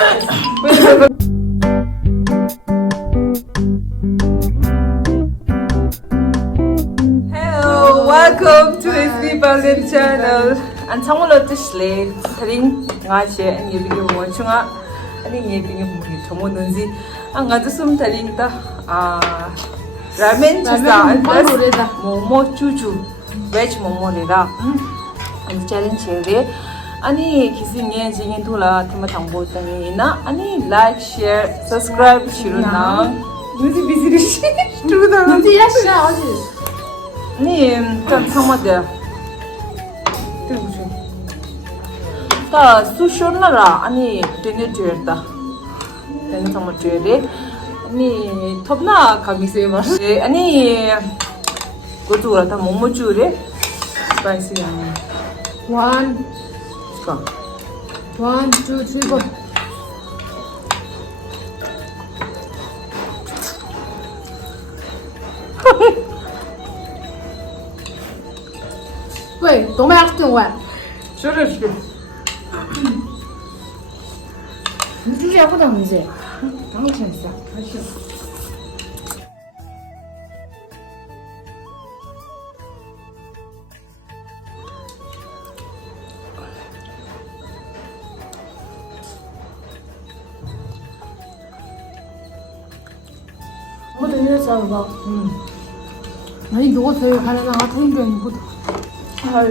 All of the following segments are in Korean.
Hello, welcome to SB Berlin channel. An changolo to shle, taring ngache and yebingi wachunga, and yebingi tomonzi. Ang adusum taring ta ramen chisa and plus momo chuchu, veg momo reda. And challenge here. Ani kisi nye jingin tula tima tangbo tangi na ani like share subscribe shiru na nuzi busy rishi shiru na 누지 야시야 어디? ni tan samade ta sushon nara ani tene jerta tene samad jere ani topna kamise mar ani gotura ta momo jure spicy ani One, ka 1, 2, 3, 4.喂，多买2顿碗。 저렇게你煮下不能吃，刚好吃一下，还行。 我等你吃吧。那你给我吃，看来让他推荐你不得。哎，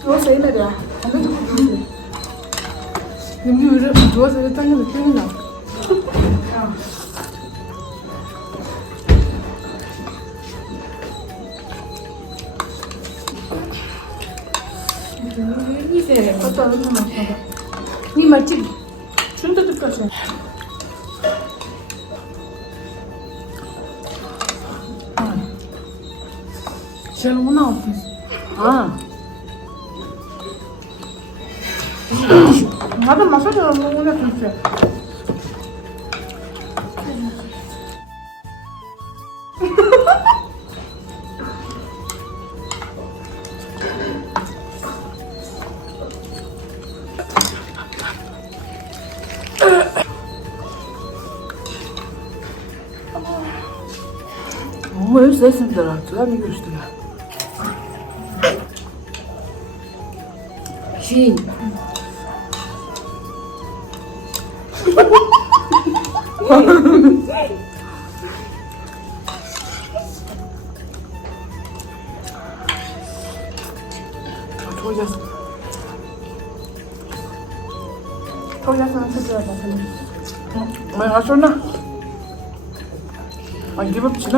给我谁来的？反正就不吃。你们有这主要是当个听的。你这我到底怎么说的？你买几？真的都不是。 제일 혼나 없었어. 아 나도 마사지 안 먹으려 했어. 너무 열심히더라. 두람이 교시더라. 쥐. 좋았어. 거기서 해줘야 돼. 많이 가셨나? 많이 기밥지나?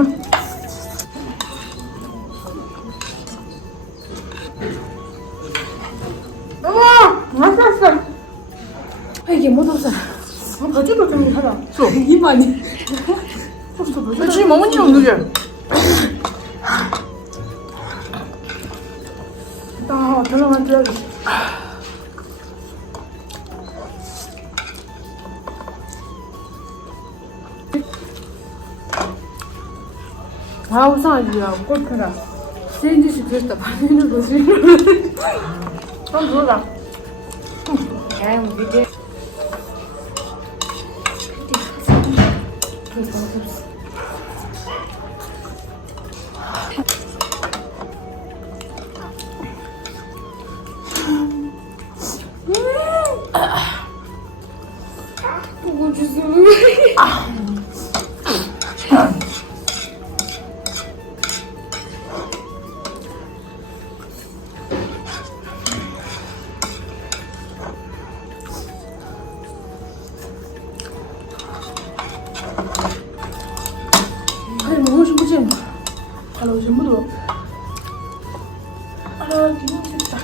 맛있어. 이게 못 없어. 버즈도 좀 하라. 이만이. 없어 버즈. 지금 어머니는 없는데. 나 별로만 줘야지. 아 우상하지야 꼴표라. 세인지씨 그랬다 반이는 거지. 한번 들어라. 야 미제. 그거 주세요. 아니 너무 심부지. 아 너무 심부러. 아 너무 심다.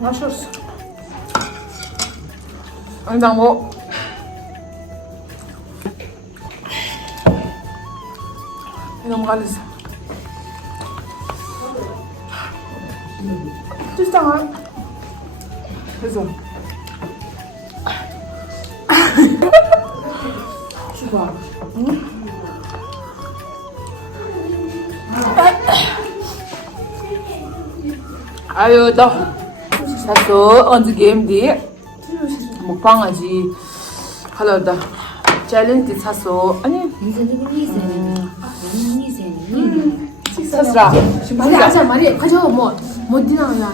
맛있었어. 일단 뭐 너무 갈렸어. 찌쌍아. 그래서 수박. 아유 너 샀어 언제 게임디 먹방하지 하려다 챌린지 샀어 아니 샀어 말이 하자 말이 가져 뭐 디나야.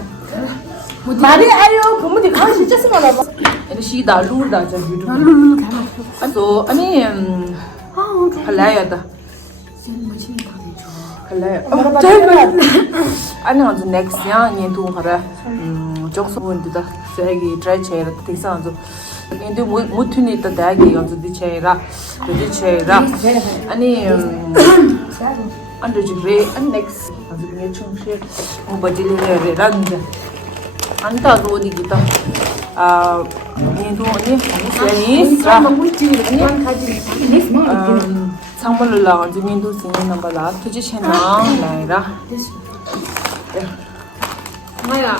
말이 아유 부모님 가면 진짜 쓰면 봐. 아니 시다 루다 저 비디오 룰루 가라. 샀어 아니 할라야다 쟤는 맛있는 거 줘. 할라야 잘 아니 언제 next 양 년도 가라 적소 본디다 저기 트라이 체라 대상도 근데 못 튀니까 다기 언제 디체라 디체라 아니 안드지그레 안 넥스 아주 그냥 충실 뭐 버질레레 란자 안타도 어디 기타 아 얘도 언니 무슨 라 상벌을 나가지 민도 쓰는 넘버라 투지셔나 나이라 뭐야?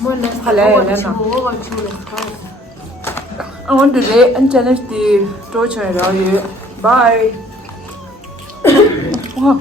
뭐는 먹어가지고 I want to say and challenge the torture. Bye. Wow.